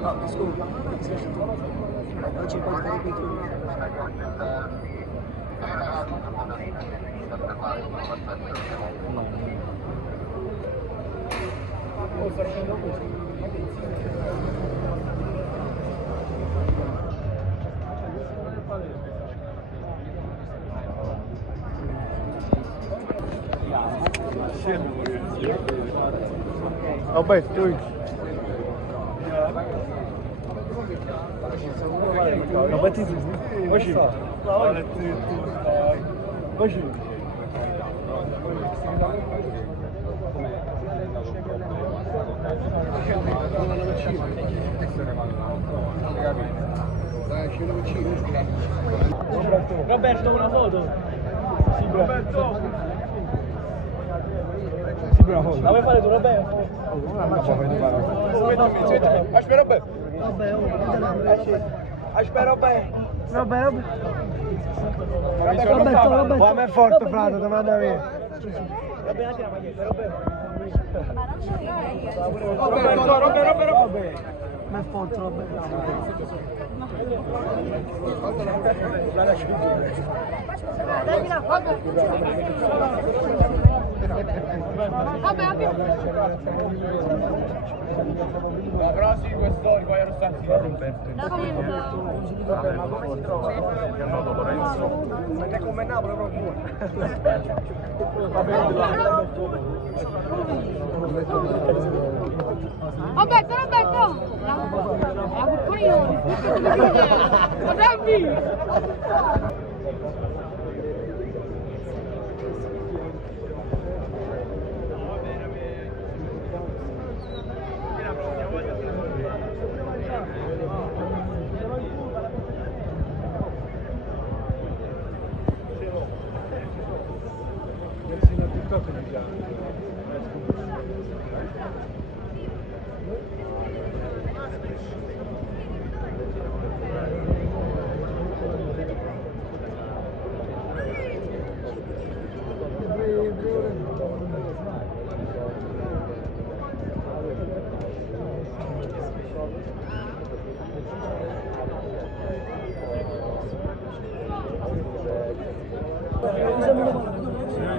No, scusa, non ci puoi fare più. Sta facendo così. Vabbè, tu. Vabbè, ti Hoje. Hoje. Roberto, una foto? Sì, Roberto. Sì, una foto. La vuoi fare tu, Roberto? Aspetta, Roberto. Aspetta, Roberto. Roberto. Come è forte, frate, ti manda via. Roberto. Ma è forte, Roberto. Però sì, questo poi ero stato Roberto. Vabbè, ma come si trova? Io noto Lorenzo. Non è come Napoli proprio. Roberto! La coglione! Ma dammi!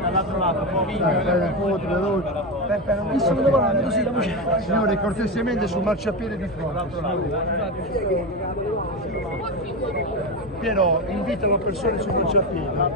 Dall'altro lato, un po' Signore, cortesemente sul marciapiede di fronte. Piero, invita le persone sul marciapiede.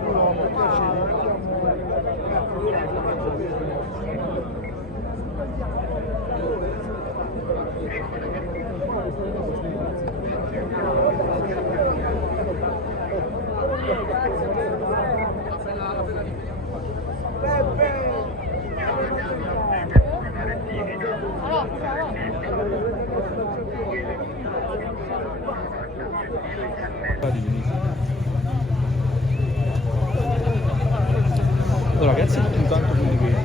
Ragazzi, intanto quelli che